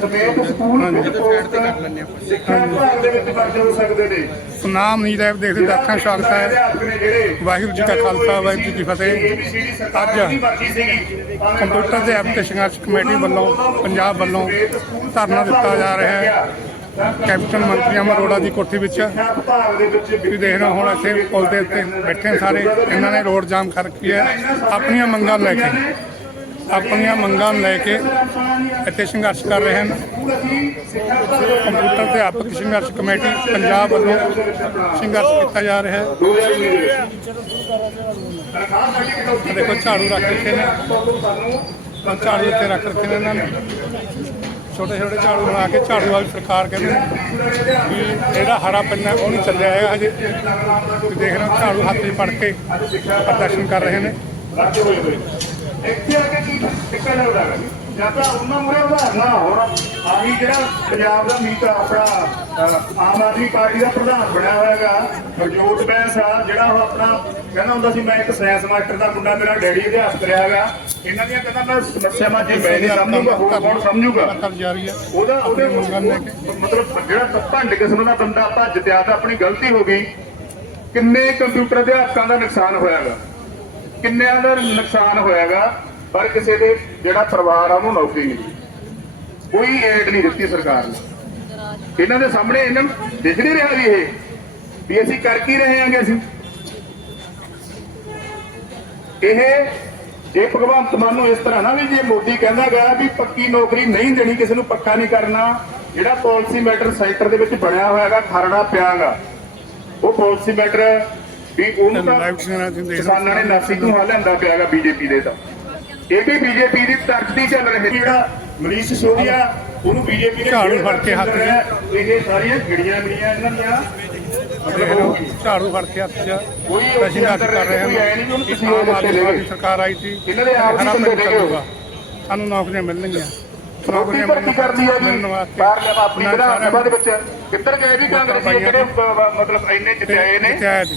ਸਮੇਤ ਸਕੂਲ ਵਿੱਚ ਦੇਖਦੇ ਦਰਸ਼ਨ ਸਵਾਗਤ ਹੈ ਵਾਹਿਗੁਰੂ ਜੀ ਕਾ ਖਾਲਸਾ, ਵਾਹਿਗੁਰੂ ਜੀ ਕੀ ਫਤਿਹ। ਅੱਜ ਕੰਪਿਊਟਰ ਦੇ ਐਪ ਤੇ ਸੰਘਰਸ਼ ਕਮੇਟੀ ਵੱਲੋਂ, ਪੰਜਾਬ ਵੱਲੋਂ ਧਰਨਾ ਦਿੱਤਾ ਜਾ ਰਿਹਾ ਹੈ। ਕੈਪਟਨ ਮੰਤਰੀ ਅਮਰ ਅਰੋੜਾ ਦੀ ਕੋਠੀ ਵਿੱਚ। ਸਿੱਖਿਆ ਤੁਸੀਂ ਦੇਖ ਹੁਣ ਇੱਥੇ ਪੁਲ ਦੇ ਉੱਤੇ ਬੈਠੇ ਸਾਰੇ। ਇਹਨਾਂ ਨੇ ਰੋਡ ਜਾਮ ਕਰ ਰੱਖੀ ਹੈ। ਆਪਣੀਆਂ ਮੰਗਾਂ ਲੈ ਕੇ। ਆਪਣੀਆਂ ਮੰਗਾਂ ਨੂੰ ਲੈ ਕੇ ਇੱਥੇ ਸੰਘਰਸ਼ ਕਰ ਰਹੇ ਹਨ। ਕੰਪਿਊਟਰ ਅਧਿਆਪਕ ਸੰਘਰਸ਼ ਕਮੇਟੀ ਪੰਜਾਬ ਵੱਲੋਂ ਸੰਘਰਸ਼ ਕੀਤਾ ਜਾ ਰਿਹਾ ਹੈ। ਦੇਖੋ, ਝਾੜੂ ਰੱਖ ਰੱਖੇ ਨੇ। ਝਾੜੂ ਇੱਥੇ ਰੱਖ ਰੱਖੇ ਨੇ ਇਹਨਾਂ ਨੇ। ਛੋਟੇ ਛੋਟੇ ਝਾੜੂ ਬਣਾ ਕੇ ਝਾੜੂ ਵਾਲੀ ਸਰਕਾਰ ਕਹਿੰਦੇ ਨੇ ਵੀ ਜਿਹੜਾ ਹਰਾ ਪੰਨਾ ਉਹ ਨਹੀਂ ਚੱਲਿਆ ਹੈਗਾ ਹਜੇ। ਦੇਖ ਰਹੇ ਹੋ, ਝਾੜੂ ਹੱਥ 'ਚ ਫੜ ਕੇ ਪ੍ਰਦਰਸ਼ਨ ਕਰ ਰਹੇ ਨੇ। ਇੱਥੇ ਆ ਕੇ ਕੀ ਟਿੱਕਾ ਲੱਗਦਾ ਹੈ ਜਾਂ ਤਾਂ ਉਹਨਾਂ ਮੁਰੇ ਉਦਾਹਰਨਾ ਹੋਰ ਆਹੀ ਜਿਹੜਾ ਪੰਜਾਬ ਦਾ ਮੀਤ ਆਪਣਾ ਆਮ ਆਦਮੀ ਪਾਰਟੀ ਦਾ ਪ੍ਰਧਾਨ ਬਣਿਆ ਹੋਇਆਗਾ ਹਰਜੋਤ ਬੈਂਸ ਆ, ਜਿਹੜਾ ਉਹ ਆਪਣਾ ਕਹਿੰਦਾ ਹੁੰਦਾ ਸੀ, ਮੈਂ ਇੱਕ ਸਾਇੰਸ ਮਾਸਟਰ ਦਾ ਮੁੰਡਾ, ਮੇਰਾ ਡੈਡੀ ਅਭਿਆਸ ਕਰਿਆ ਹੈਗਾ। ਇਹਨਾਂ ਦੀਆਂ ਕਹਿੰਦਾ ਮੈਂ ਸਮੱਸਿਆਵਾਂ ਜੇ ਮੈਂ ਨਹੀਂ ਸਮਝੂਗਾ, ਹੋਰ ਕੌਣ ਸਮਝੂਗਾ? ਉਹਦਾ ਉਹਦੇ ਮਤਲਬ ਜਿਹੜਾ ਭੰਡ ਕਿਸਮ ਦਾ ਬੰਦਾ ਭੱਜ ਤਿਆ ਤਾਂ ਆਪਣੀ ਗਲਤੀ ਹੋ ਗਈ। ਕਿੰਨੇ ਕੰਪਿਊਟਰ ਅਧਿਆਪਕਾਂ ਦਾ ਨੁਕਸਾਨ ਹੋਇਆਗਾ ਕਿੰਨਿਆਂ ਦਾ ਨੁਕਸਾਨ ਹੋਇਆਗਾ, ਪਰ ਕਿਸੇ ਦੇ ਜਿਹੜਾ ਪਰਿਵਾਰ ਆ, ਉਹਨੂੰ ਨੌਕਰੀ ਨਹੀਂ ਕੋਈ ਏਡ ਨਹੀਂ ਦਿੱਤੀ ਸਰਕਾਰ ਨੇ। ਇਹਨਾਂ ਦੇ ਸਾਹਮਣੇ ਇਹਨਾਂ ਦਿਖ ਨਹੀਂ ਰਿਹਾ ਵੀ ਇਹ, ਵੀ ਅਸੀਂ ਕਰ ਕੀ ਰਹੇ ਹਾਂਗੇ ਅਸੀਂ? ਇਹ, ਜੇ ਭਗਵੰਤ ਮਾਨ ਨੂੰ ਇਸ ਤਰ੍ਹਾਂ ਨਾ ਵੀ ਜੇ ਮੋਦੀ ਕਹਿੰਦਾ ਗਿਆ ਵੀ ਪੱਕੀ ਨੌਕਰੀ ਨਹੀਂ ਦੇਣੀ, ਕਿਸੇ ਨੂੰ ਪੱਕਾ ਨਹੀਂ ਕਰਨਾ, ਜਿਹੜਾ ਪਾਲਿਸੀ ਮੈਟਰ ਸੈਂਟਰ ਦੇ ਵਿੱਚ ਬਣਿਆ ਹੋਇਆਗਾ, ਖਰੜਾ ਪਿਆਗਾ, ਉਹ ਪਾਲਿਸੀ ਮੈਟਰ ਵੀ ਉਹਨੂੰ ਤਾਂ ਲਾਈਵ ਸੁਣਾ ਤੁਸੀਂ ਦੇਖ ਕਿਸਾਨਾਂ ਨੇ ਨਾਸੀ ਤੋਂ ਹਾਲ ਲੈਂਦਾ ਪਿਆਗਾ ਬੀਜੇਪੀ ਦੇ ਤਾਂ। ਇਹ ਵੀ ਬੀਜੇਪੀ ਦੀ ਤਰਕਦੀ ਚੱਲ ਰਹੀ ਹੈ। ਜਿਹੜਾ ਮਨੀਸ਼ ਸਿਸੋਦੀਆ ਉਹਨੂੰ ਬੀਜੇਪੀ ਨੇ ਝਾੜੂ ਫੜ ਕੇ ਹੱਥ 'ਚ। ਇਹ ਸਾਰੀਆਂ ਮਿਲੀਆਂ ਇਹਨਾਂ ਦੀਆਂ ਝਾੜੂ ਫੜ ਕੇ ਹੱਥ 'ਚ। ਅਸੀਂ ਕਰ ਰਹੇ ਹਾਂ। ਆਮ ਆਦਮੀ। ਸਰਕਾਰ ਆਈ ਸੀ। ਇਹਨਾਂ ਦੇ ਆਪ ਹੀ ਸਾਨੂੰ ਨੌਕਰੀਆਂ ਮਿਲਣਗੀਆਂ। ਨੌਕਰੀ ਭਰਤੀ ਕਰਦੀ ਹੈ ਮਿਲਣ ਜੀ ਪਾਰਲੀਮੈਂਟ ਆਪਣੀ ਵਿਧਾਨ ਸਭਾ ਦੇ ਵਿੱਚ। ਕਿੱਧਰ ਗਏ ਵੀ ਕਾਂਗਰਸੀ ਜਿਹੜੇ ਮਤਲਬ ਇੰਨੇ ਚਿਆਏ ਨੇ।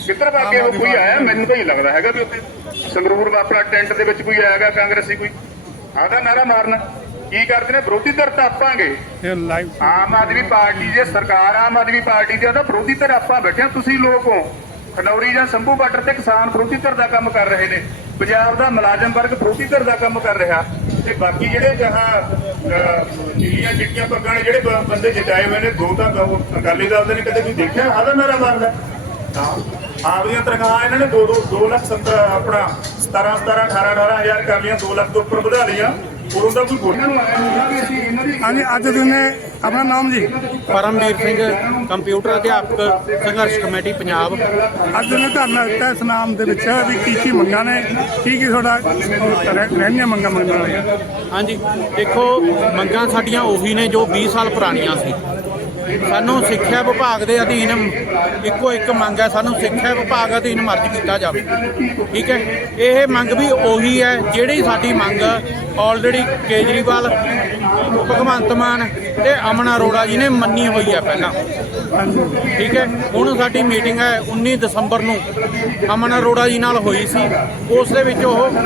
ਕਿੱਧਰ ਬਾਕੀ ਉਹ ਕੋਈ ਆਇਆ? ਮੈਨੂੰ ਤਾਂ ਹੀ ਲੱਗਦਾ ਹੈਗਾ ਵੀ ਉੱਥੇ ਸੰਗਰੂਰ ਦਾ ਆਪਣਾ ਟੈਂਟ ਦੇ ਵਿੱਚ ਕੋਈ ਆਇਆਗਾ ਕਾਂਗਰਸੀ ਕੋਈ। ਆਦਾ ਨਾਰਾ ਮਾਰਨਾ। ਕੀ ਕਰਦੇ ਨੇ? ਵਿਰੋਧੀ ਧਿਰ ਤਾਂ ਆਪਾਂਗੇ ਆਮ ਆਦਮੀ ਪਾਰਟੀ ਜੇ ਸਰਕਾਰ ਆਮ ਆਦਮੀ ਪਾਰਟੀ ਦੀ ਤਾਂ ਵਿਰੋਧੀ ਧਿਰ ਆਪਾਂ ਬੈਠੇ ਹਾਂ, ਤੁਸੀਂ ਲੋਕ ਹੋ। ਖਨੌਰੀ ਜਾਂ ਸੰਭੂ ਬਾਰਡਰ ਤੇ ਕਿਸਾਨ ਵਿਰੋਧੀ ਧਿਰ ਦਾ ਕੰਮ ਕਰ ਰਹੇ ਨੇ। ਪੰਜਾਬ ਦਾ ਮੁਲਾਜ਼ਮ ਵਰਗ ਵਿਰੋਧੀ ਧਿਰ ਦਾ ਕੰਮ ਕਰ ਰਿਹਾ। ਤੇ ਬਾਕੀ ਜਿਹੜੇ ਜਹਾਂ ਚਿੱਟੀਆਂ ਚਿੱਟੀਆਂ ਪੱਗਾਂ ਨੇ ਜਿਹੜੇ ਬੰਦੇ ਜਿਤਾਏ ਹੋਏ ਨੇ, ਦੋ ਤਾਂ ਅਕਾਲੀ ਦਲ ਦੇ ਨੇ, ਕਦੇ ਕੋਈ ਦੇਖਿਆ? ਆਦਾ ਨਾਰਾ ਮਾਰਦਾ ਆਪਦੀਆਂ ਤਨਖਾਹਾਂ ਇਹਨਾਂ ਨੇ 2 2 2 ਲੱਖ 70 ਆਪਣਾ 17 17 18 18 ਹਜ਼ਾਰ ਕਰ ਲਈਆਂ 2 ਲੱਖ ਤੋਂ ਉੱਪਰ ਵਧਾ ਲਈਆਂ। ਉਦੋਂ ਦਾ ਕੋਈ ਗੋਲੀਆਂ ਨੂੰ ਆਇਆ ਨਹੀਂ ਵੀ ਅਸੀਂ ਇਹਨਾਂ ਦੀ ਹਾਂਜੀ ਅੱਜ ਦਿਨੇ ਆਪਣਾ ਨਾਮ ਜੀ? ਪਰਮਵੀਰ ਸਿੰਘ ਕੰਪਿਊਟਰ ਅਧਿਆਪਕ ਸੰਘਰਸ਼ ਕਮੇਟੀ ਪੰਜਾਬ। ਅੱਜ ਦਿਨੇ ਧਰਨਾ ਦਿੱਤਾ ਇਸ ਨਾਮ ਦੇ ਵਿੱਚ ਵੀ ਕੀ ਕੀ ਮੰਗਾਂ ਨੇ? ਕੀ ਕੀ ਤੁਹਾਡਾ ਰਹਿ- ਰਹਿੰਦੀਆਂ ਮੰਗਾਂ ਮੰਗਣ ਵਾਲੀਆਂ ਹਾਂਜੀ ਦੇਖੋ ਮੰਗਾਂ ਸਾਡੀਆਂ ਉਹੀ ਨੇ ਜੋ 20 ਸਾਲ ਪੁਰਾਣੀਆਂ ਸੀ। ਸਾਨੂੰ ਸਿੱਖਿਆ ਵਿਭਾਗ ਦੇ ਅਧੀਨ ਇੱਕੋ ਇੱਕ ਮੰਗ ਹੈ, ਸਾਨੂੰ ਸਿੱਖਿਆ ਵਿਭਾਗ ਅਧੀਨ ਮਰਜ ਕੀਤਾ ਜਾਵੇ। ਠੀਕ ਹੈ? ਇਹ ਮੰਗ ਵੀ ਉਹੀ ਹੈ, ਜਿਹੜੀ ਸਾਡੀ ਮੰਗ ਆਲਰੇਡੀ ਕੇਜਰੀਵਾਲ ਭਗਵੰਤ ਮਾਨ ਤੇ ਅਮਨ ਅਰੋੜਾ ਜੀ ਨੇ ਮੰਨੀ ਹੋਈ ਹੈ ਪਹਿਲਾਂ। ਠੀਕ ਹੈ? ਹੁਣ ਸਾਡੀ ਮੀਟਿੰਗ ਹੈ 19 ਦਸੰਬਰ ਨੂੰ। ਅਮਨ ਅਰੋੜਾ ਜੀ ਨਾਲ ਹੋਈ ਸੀ। ਉਸ ਦੇ ਵਿੱਚ ਉਹ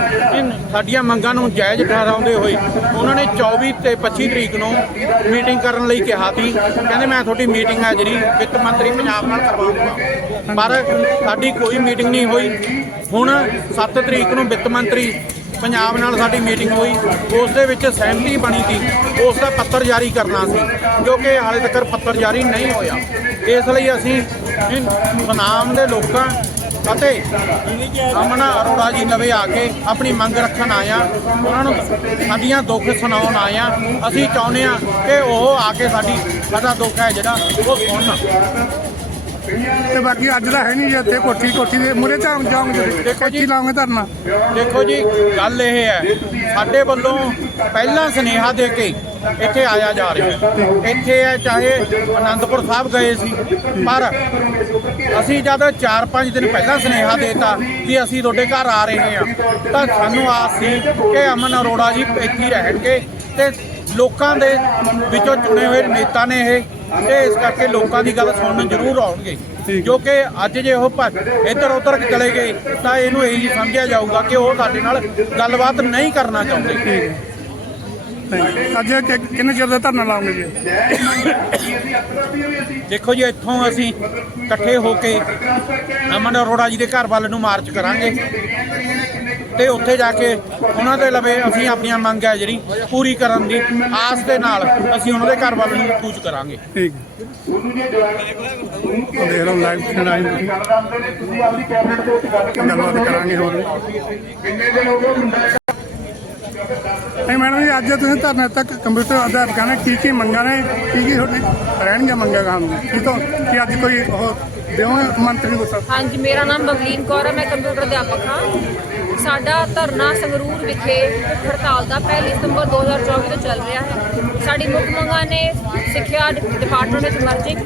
ਸਾਡੀਆਂ ਮੰਗਾਂ ਨੂੰ ਜਾਇਜ਼ ਠਹਿਰਾਉਂਦੇ ਹੋਏ ਉਹਨਾਂ ਨੇ 24 ਤੇ 25 ਤਰੀਕ ਨੂੰ ਮੀਟਿੰਗ ਕਰਨ ਲਈ ਕਿਹਾ ਸੀ। ਕਹਿੰਦੇ, ਮੈਂ ਤੁਹਾਡੀ ਮੀਟਿੰਗ ਹੈ ਜਿਹੜੀ ਵਿੱਤ ਮੰਤਰੀ ਪੰਜਾਬ ਨਾਲ ਕਰਵਾਉਂਗਾ ਪਰ ਸਾਡੀ ਕੋਈ ਮੀਟਿੰਗ ਨਹੀਂ ਹੋਈ। ਹੁਣ 7 ਤਰੀਕ ਨੂੰ ਵਿੱਤ ਮੰਤਰੀ ਪੰਜਾਬ ਨਾਲ ਸਾਡੀ ਮੀਟਿੰਗ ਹੋਈ, ਉਸ ਦੇ ਵਿੱਚ ਸਹਿਮਤੀ ਬਣੀ ਸੀ, ਉਸ ਦਾ ਪੱਤਰ ਜਾਰੀ ਕਰਨਾ ਸੀ, ਜੋ ਕਿ ਹਾਲੇ ਤੱਕ ਪੱਤਰ ਜਾਰੀ ਨਹੀਂ ਹੋਇਆ। ਇਸ ਲਈ ਅਸੀਂ ਇਨ ਦੇ ਲੋਕਾਂ ਅਤੇ ਅਮਨਾ ਅਰੋੜਾ ਜੀ ਨਵੇਂ ਆ ਕੇ ਆਪਣੀ ਮੰਗ ਰੱਖਣ ਆਇਆ ਉਹਨਾਂ ਨੂੰ ਸਾਡੀਆਂ ਦੁੱਖ ਸੁਣਾਉਣ ਆਇਆ ਅਸੀਂ ਚਾਹੁੰਦੇ ਆ ਕਿ ਉਹ ਆ ਕੇ ਸਾਡੀ ਸਾਡਾ ਦੁੱਖ ਹੈ ਜਿਹੜਾ, ਉਹ ਸੁਣਨ। ਤੇ ਬਾਕੀ ਅੱਜ ਦਾ ਹੈ ਨਹੀਂ ਜੀ ਇੱਥੇ ਕੋਠੀ ਕੋਠੀ ਦੇ ਮੂਰੇ ਧਾਮ ਜਾਓਗੇ ਦੇਖੋ ਕੋਠੀ ਜੀ। ਲਾਓਗੇ ਧਰਨਾ ਦੇਖੋ ਜੀ ਗੱਲ ਇਹ ਹੈ ਸਾਡੇ ਵੱਲੋਂ ਪਹਿਲਾਂ ਸੁਨੇਹਾ ਦੇ ਕੇ ਇੱਥੇ ਆਇਆ ਜਾ ਰਿਹਾ ਹੈ। ਇੱਥੇ ਹੈ ਚਾਹੇ ਆਨੰਦਪੁਰ ਸਾਹਿਬ ਗਏ ਸੀ ਪਰ ਅਸੀਂ ਜਦ 4-5 ਦਿਨ ਪਹਿਲਾਂ ਸੁਨੇਹਾ ਦੇਤਾ ਕਿ ਅਸੀਂ ਤੁਹਾਡੇ ਘਰ ਆ ਰਹੇ ਹਾਂ ਤਾਂ ਸਾਨੂੰ ਆਸ ਸੀ ਕਿ ਅਮਨ ਅਰੋੜਾ ਜੀ ਇੱਥੇ ਰਹਿਣਗੇ ਤੇ ਲੋਕਾਂ ਦੇ ਵਿੱਚੋਂ ਚੁਣੇ ਹੋਏ ਨੇਤਾ ਨੇ ਇਹ ਤੇ ਇਸ ਕਰਕੇ ਲੋਕਾਂ ਦੀ ਗੱਲ ਸੁਣਨ ਜ਼ਰੂਰ ਆਉਣਗੇ। ਜੋ ਕਿ ਅੱਜ ਜੇ ਉਹ ਭੱਜ ਇੱਧਰ ਉੱਧਰ ਚਲੇ ਗਏ ਤਾਂ ਇਹਨੂੰ ਇਹੀ ਸਮਝਿਆ ਜਾਊਗਾ ਕਿ ਉਹ ਸਾਡੇ ਨਾਲ ਗੱਲਬਾਤ ਨਹੀਂ ਕਰਨਾ ਚਾਹੁੰਦੇ। ਅੱਜ ਕਿੰਨੇ ਚਿਰ ਦਾ ਧਰਨਾ ਲਾਉਂਗੇ ਜੀ? ਦੇਖੋ ਜੀ ਇੱਥੋਂ ਅਸੀਂ ਇਕੱਠੇ ਹੋ ਕੇ ਅਮਨ ਅਰੋੜਾ ਜੀ ਦੇ ਘਰ ਵੱਲ ਨੂੰ ਮਾਰਚ ਕਰਾਂਗੇ। ਤੇ ਉੱਥੇ ਜਾ ਕੇ ਉਹਨਾਂ ਦੇ ਲਵੇ ਅਸੀਂ ਆਪਣੀਆਂ ਮੰਗ ਜਿਹੜੀ ਪੂਰੀ ਕਰਨ ਦੀ ਆਸ ਦੇ ਨਾਲ ਅਸੀਂ ਉਹਨਾਂ ਦੇ ਘਰ ਵੱਲ ਨੂੰ ਕੂਚ ਕਰਾਂਗੇ। ਠੀਕ। ਉਹਨੂੰ ਜੇ ਜਵਾਬ ਉਹਨੂੰ ਉਹ ਦੇਖ ਲਓ ਲਾਈਵ ਸੁਣਾਈ ਗੱਲ ਕਰਦੇ ਨੇ ਤੁਸੀਂ ਆਪਣੀ ਕੈਬਨਿਟ ਦੇ ਵਿੱਚ ਗੱਲ ਕਿਉਂ ਨਹੀਂ ਗੱਲਬਾਤ ਕਰਦੇ? ਕਰਾਂਗੇ ਹੋਰ ਕਿੰਨੇ ਦਿਨ ਹੋ ਗਏ ਮੁੰਡਾ ਇੱਕ ਨਹੀਂ ਮੈਡਮ ਜੀ ਅੱਜ ਤੁਸੀਂ ਧਰਨੇ ਤੱਕ ਕੰਪਿਊਟਰ ਅਧਿਆਪਕਾਂ ਨੇ ਕੀ ਕੀ ਮੰਗਾਂ ਨੇ? ਕੀ ਕੀ ਤੁਹਾਡੀ ਰਹਿਣਗੀਆਂ ਮੰਗਾਂ ਗਾਂ ਨੂੰ? ਕੀ ਤੋਂ ਕੀ ਅੱਜ ਕੋਈ ਉਹ ਦਿਓਗੇ ਮੰਤਰੀ ਨੂੰ ਗੁੱਸਾ ਹਾਂਜੀ ਮੇਰਾ ਨਾਮ ਬਬਲੀਨ ਕੌਰ ਹੈ ਮੈਂ ਕੰਪਿਊਟਰ ਅਧਿਆਪਕ ਹਾਂ। ਸਾਡਾ ਧਰਨਾ ਸੰਗਰੂਰ ਵਿਖੇ ਹੜਤਾਲ ਦਾ ਪਹਿਲੀ ਸਤੰਬਰ 2024 ਤੋਂ ਚੱਲ ਰਿਹਾ ਹੈ। ਸਾਡੀ ਮੁੱਖ ਮੰਗਾਂ ਨੇ ਸਿੱਖਿਆ ਡਿਪਾਰਟਮੈਂਟ ਵਿੱਚ ਮਰਜਿੰਗ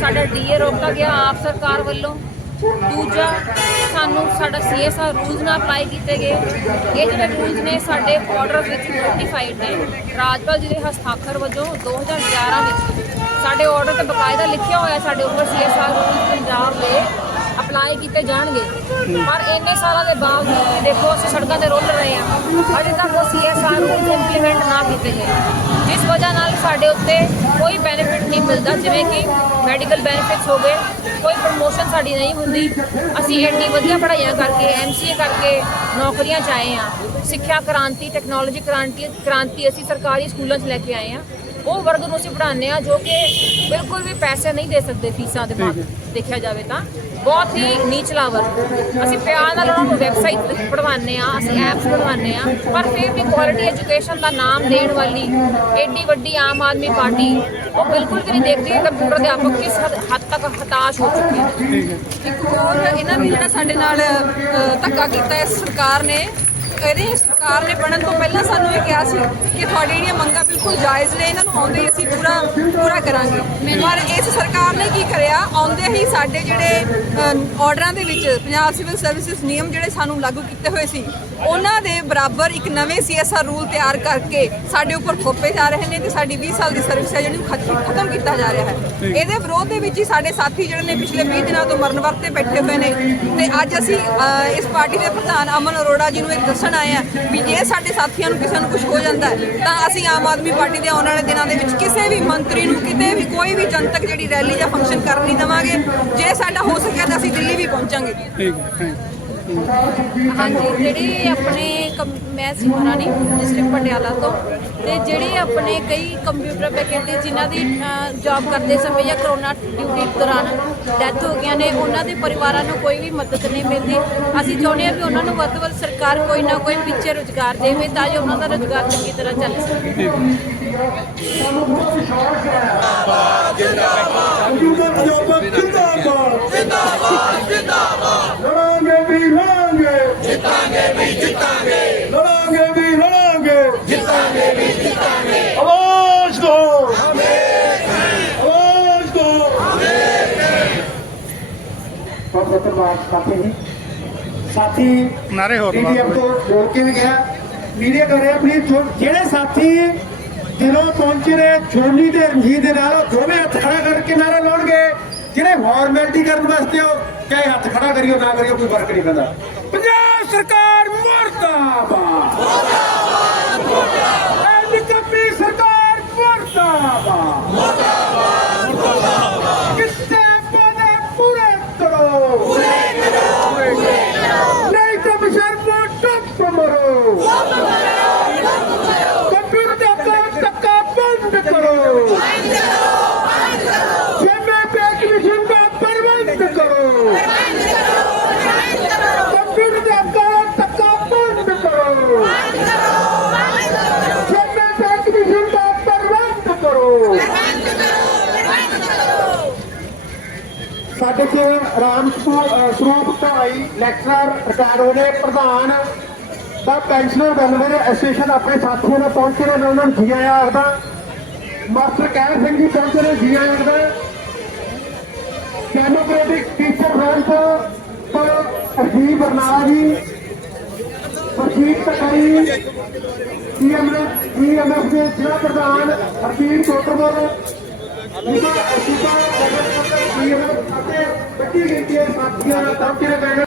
ਸਾਡਾ ਡੀਏ ਰੋਕਾ ਗਿਆ ਆਪ ਸਰਕਾਰ ਵੱਲੋਂ। ਦੂਜਾ, ਸਾਨੂੰ ਸਾਡਾ ਸੀਐਸਆਰ ਰੂਲਸ ਨਾਲ ਅਪਲਾਈ ਕੀਤੇ ਗਏ। ਇਹ ਜਿਹੜੇ ਰੂਲਸ ਨੇ ਸਾਡੇ ਆਰਡਰ ਵਿੱਚ ਨੋਟੀਫਾਈਡ ਨੇ। ਰਾਜਪਾਲ ਜੀ ਦੇ ਹਸਤਾਖਰ ਵਜੋਂ 2011 ਵਿੱਚ ਸਾਡੇ ਆਰਡਰ ਤੇ ਬਕਾਇਦਾ ਲਿਖਿਆ ਹੋਇਆ ਸਾਡੇ ਉੱਪਰ ਸੀਐਸਆਰ ਰੂਲਸ ਪੰਜਾਬ ਦੇ ਅਪਲਾਈ ਕੀਤੇ ਜਾਣਗੇ। ਪਰ ਇੰਨੇ ਸਾਲਾਂ ਦੇ ਬਾਅਦ ਦੇਖੋ, ਅਸੀਂ ਸੜਕਾਂ ਤੇ ਰੋਲ ਰਹੇ ਹਾਂ। ਅਜੇ ਤੱਕ ਉਹ ਸੀਐਸਆਰ ਰੂਲਸ ਇੰਪਲੀਮੈਂਟ ਨਾ ਕੀਤੇ ਗਏ। ਜਿਸ ਵਜ੍ਹਾ ਨਾਲ ਸਾਡੇ ਉੱਤੇ ਕੋਈ ਬੈਨੀਫਿਟ ਨਹੀਂ ਮਿਲਦਾ, ਜਿਵੇਂ ਕਿ ਮੈਡੀਕਲ ਬੈਨੀਫਿਟਸ ਹੋ ਗਏ, ਕੋਈ ਪ੍ਰਮੋਸ਼ਨ ਸਾਡੀ ਨਹੀਂ ਹੁੰਦੀ। ਅਸੀਂ ਐਡੀ ਵਧੀਆ ਪੜ੍ਹਾਈਆਂ ਕਰਕੇ ਐਮਸੀਏ ਕਰਕੇ ਨੌਕਰੀਆਂ 'ਚ ਆਏ ਆ ਸਿੱਖਿਆ ਕ੍ਰਾਂਤੀ ਟੈਕਨੋਲੋਜੀ ਕ੍ਰਾਂਤੀ ਕ੍ਰਾਂਤੀ ਅਸੀਂ ਸਰਕਾਰੀ ਸਕੂਲਾਂ 'ਚ ਲੈ ਕੇ ਆਏ ਆ ਉਹ ਵਰਗ ਨੂੰ ਅਸੀਂ ਪੜ੍ਹਾਉਂਦੇ ਆ ਜੋ ਕਿ ਬਿਲਕੁਲ ਵੀ ਪੈਸੇ ਨਹੀਂ ਦੇ ਸਕਦੇ ਫੀਸਾਂ ਦੇ ਬਾਅਦ ਦੇਖਿਆ ਜਾਵੇ ਤਾਂ। ਬਹੁਤ ਹੀ ਨੀਚਲਾ ਵਰਗ ਅਸੀਂ ਪਿਆਰ ਨਾਲ ਉਹਨਾਂ ਨੂੰ ਵੈਬਸਾਈਟ ਪੜ੍ਹਵਾਉਂਦੇ ਆ ਅਸੀਂ ਐਪਸ ਪੜ੍ਹਵਾਉਂਦੇ ਆ ਪਰ ਫਿਰ ਵੀ ਕੁਆਲਿਟੀ ਐਜੂਕੇਸ਼ਨ ਦਾ ਨਾਮ ਦੇਣ ਵਾਲੀ ਏਡੀ ਵੱਡੀ ਆਮ ਆਦਮੀ ਪਾਰਟੀ ਉਹ ਬਿਲਕੁਲ ਵੀ ਨਹੀਂ ਦੇਖਦੀ ਕਿ ਕੰਪਿਊਟਰ ਅਧਿਆਪਕ ਕਿਸ ਹੱਦ ਹੱਦ ਤੱਕ ਹਤਾਸ਼ ਹੋ ਚੁੱਕੇ ਹਨ ਇੱਕ ਹੋਰ ਇਹਨਾਂ ਨੇ ਜਿਹੜਾ ਸਾਡੇ ਨਾਲ ਧੱਕਾ ਕੀਤਾ ਇਸ ਸਰਕਾਰ ਨੇ ਇਹਦੇ ਸਰਕਾਰ ਨੇ ਬਣਨ ਤੋਂ ਪਹਿਲਾਂ ਸਾਨੂੰ ਇਹ ਕਿਹਾ ਸੀ ਕਿ ਤੁਹਾਡੀ ਜਿਹੜੀਆਂ ਮੰਗਾਂ ਬਿਲਕੁਲ ਜਾਇਜ਼ ਨੇ ਇਹਨਾਂ ਨੂੰ ਆਉਂਦੇ ਹੀ ਅਸੀਂ ਪੂਰਾ ਪੂਰਾ ਕਰਾਂਗੇ। ਪਰ ਇਸ ਸਰਕਾਰ ਨੇ ਕੀ ਕਰਿਆ? ਆਉਂਦੇ ਹੀ ਸਾਡੇ ਜਿਹੜੇ ਅ, ਆਰਡਰਾਂ ਦੇ ਵਿੱਚ ਪੰਜਾਬ ਸਿਵਲ ਸਰਵਿਸਿਜ਼ ਨਿਯਮ ਜਿਹੜੇ ਸਾਨੂੰ ਲਾਗੂ ਕੀਤੇ ਹੋਏ ਸੀ ਉਹਨਾਂ ਦੇ ਬਰਾਬਰ ਇੱਕ ਨਵੇਂ ਸੀਐਸਆਰ ਰੂਲ ਤਿਆਰ ਕਰਕੇ ਸਾਡੇ ਉੱਪਰ ਥੋਪੇ ਜਾ ਰਹੇ ਨੇ ਤੇ ਸਾਡੀ 20 ਸਾਲ ਦੀ ਸਰਵਿਸ ਹੈ ਜਿਹੜੀ ਉਹ ਖਤਮ ਖਤਮ ਕੀਤਾ ਜਾ ਰਿਹਾ ਹੈ। ਇਹਦੇ ਵਿਰੋਧ ਦੇ ਵਿੱਚ ਹੀ ਸਾਡੇ ਸਾਥੀ ਜਿਹੜੇ ਨੇ ਪਿਛਲੇ 20 ਦਿਨਾਂ ਤੋਂ ਮਰਨ ਵਰਤੇ ਬੈਠੇ ਹੋਏ ਨੇ ਤੇ ਅੱਜ ਅਸੀਂ ਇਸ ਪਾਰਟੀ ਦੇ ਪ੍ਰਧਾਨ ਅਮਨ ਅਰੋੜਾ ਜੀ ਨੂੰ ਇਹ ਦੱਸਣ ਆਏ ਆ ਵੀ ਜੇ ਸਾਡੇ ਸਾਥੀਆਂ ਨੂੰ ਕਿਸੇ ਨੂੰ ਕੁਝ ਹੋ ਜਾਂਦਾ ਤਾਂ ਅਸੀਂ ਆਮ ਆਦਮੀ ਪਾਰਟੀ ਦੇ ਆਉਣ ਵਾਲੇ ਦਿਨਾਂ ਦੇ ਵਿੱਚ ਕਿਸੇ ਵੀ ਮੰਤਰੀ ਨੂੰ, ਕਿਤੇ ਵੀ ਕੋਈ ਵੀ ਜਨਤਕ ਜਿਹੜੀ ਰੈਲੀ ਜਾਂ ਫੰਕਸ਼ਨ ਕਰਨ ਨਹੀਂ ਦੇਵਾਂਗੇ। ਜੇ ਸਾਡਾ ਹੋ ਸਕਿਆ ਤਾਂ ਅਸੀਂ ਦਿੱਲੀ ਵੀ ਪਹੁੰਚਾਂਗੇ। ਠੀਕ ਹੈ ਹਾਂਜੀ ਜਿਹੜੇ ਆਪਣੇ ਕੰ- ਮੈਂ ਸਿਮਰਾਨੀ ਡਿਸਟ੍ਰਿਕਟ ਪਟਿਆਲਾ ਤੋਂ। ਤੇ ਜਿਹੜੇ ਆਪਣੇ ਕਈ ਕੰਪਿਊਟਰ ਫੈਕਲਟੀ ਜਿਨ੍ਹਾਂ ਦੀ ਜੌਬ ਕਰਦੇ ਸਮੇਂ ਜਾਂ ਕਰੋਨਾ ਡਿਊਟੀ ਦੌਰਾਨ ਡੈਥ ਹੋ ਗਈਆਂ ਨੇ ਉਹਨਾਂ ਦੇ ਪਰਿਵਾਰਾਂ ਨੂੰ ਕੋਈ ਵੀ ਮਦਦ ਨਹੀਂ ਮਿਲਦੀ। ਅਸੀਂ ਚਾਹੁੰਦੇ ਹਾਂ ਕਿ ਉਹਨਾਂ ਨੂੰ ਵੱਧ ਤੋਂ ਵੱਧ ਸਰਕਾਰ ਕੋਈ ਨਾ ਕੋਈ ਪਿੱਛੇ ਰੁਜ਼ਗਾਰ ਦੇਵੇ ਤਾਂ ਜੋ ਉਹਨਾਂ ਦਾ ਰੁਜ਼ਗਾਰ ਚੰਗੀ ਤਰ੍ਹਾਂ ਚੱਲ ਸਕੇ ਵੀ ਲੜਾਂਗੇ ਜਿੱਤਾਂਗੇ ਵੀ ਜਿੱਤਾਂਗੇ ਲੜਾਂਗੇ ਵੀ ਲੜਾਂਗੇ ਜਿੱਤਾਂਗੇ ਵੀ ਜਿੱਤਾਂਗੇ ਆਵਾਜ਼ ਦੋ ਆਵਾਜ਼ ਦੋ ਸਾਥੀ ਸਾਥੀ ਨਾਰੇ ਹੋਰ ਪੀਡੀਐਫ ਤੋਂ ਬੋਲ ਕੇ ਵੀ ਗਿਆ। ਮੀਡੀਆ ਕਰ ਰਿਹਾ ਪਲੀਜ਼ ਜਿਹੜੇ ਸਾਥੀ ਦਿਲੋਂ ਪਹੁੰਚੇ ਨੇ ਛੋਲੀ ਤੇ ਰਣਜੀਤ ਦੇ ਨਾਲ ਦੋਵੇਂ ਹੱਥ ਖੜਾ ਕਰਕੇ ਨਾਰਾ ਲਾਉਣਗੇ। ਜਿਹੜੇ ਫਾਰਮੈਲਿਟੀ ਕਰਨ ਵਾਸਤੇ ਉਹ ਕਹੇ ਹੱਥ ਖੜਾ ਕਰਿਓ ਨਾ ਕਰਿਓ ਕੋਈ ਫ਼ਰਕ ਨਹੀਂ ਪੈਂਦਾ। ਪੰਜਾਬ ਸਰਕਾਰ ਮੁਰਦਾਬਾਦ ਮੁਰਦਾਬਾਦ ਮੁਰਦਾਬਾਦ ਬੀਜੇਪੀ ਸਰਕਾਰ ਮੁਰਦਾਬਾਦ ਮੁਰਦਾਬਾਦ ਮੁਰਦਾਬਾਦ ਕਿੱਥੇ ਪਦੇ ਪੂਰੇ ਕਰੋ ਨਹੀਂ ਤਾਂ ਬਸ਼ਰਮੋ ਟੱਪ ਮਰੋ ਕੰਪਿਊਟਰ ਦਾ ਕੰਮ ਧੱਕਾ ਬੰਦ ਕਰੋ ਜਮੇ ਬੈਕ ਮਿਸ਼ਨ ਦਾ ਪ੍ਰਬੰਧ ਕਰੋ ਕੰਪਿਊਟਰ ਦਾ ਕੰਮ ਧੱਕਾ ਬੰਦ ਕਰੋ ਜਮੇ ਬੈਕ ਮਿਸ਼ਨ ਦਾ ਪ੍ਰਬੰਧ ਕਰੋ ਸਾਡੇ ਚ ਰਾਮ ਸਰੂਪ ਢਾਈ ਲੈਕਚਰਰ ਰਿਟਾਇਰ ਹੋ ਗਏ ਪ੍ਰਧਾਨ, ਦਾ ਪੈਨਸ਼ਨਰ ਵੈਲਫੇਅਰ ਐਸੋਸੀਏਸ਼ਨ ਆਪਣੇ ਸਾਥੀਆਂ ਨਾਲ ਪਹੁੰਚੇ ਨੇ, ਮੈਂ ਉਹਨਾਂ ਨੂੰ ਜੀ ਆਇਆਂ ਆਖਦਾ। ਮਾਸਟਰ ਕਹਿਰ ਸਿੰਘ ਜੀ ਪਹੁੰਚੇ ਨੇ, ਜੀ ਆਇਆਂ ਆਖਦਾ। ਡੈਮੋਕ੍ਰੈਟਿਕ ਟੀਚਰ ਫਰੰਟ ਤੋਂ ਅਜੀਬ ਬਰਨਾਲਾ ਜੀ ਵਸੀਤ ਤਕਰੀ ਸੀਐਮਐਫ ਸੀਐਮਐਫ ਦੇ ਜ਼ਿਲ੍ਹਾ ਪ੍ਰਧਾਨ ਹਰਦੀਪ ਕੋਟਰਮਲ ਜਿਹਦਾ ਅਸੀਤਾ ਜਗਤ ਅਤੇ ਵੱਡੀ ਗਿਣਤੀ ਦੇ ਸਾਥੀਆਂ ਦਾ ਪਹੁੰਚੇ ਨੇ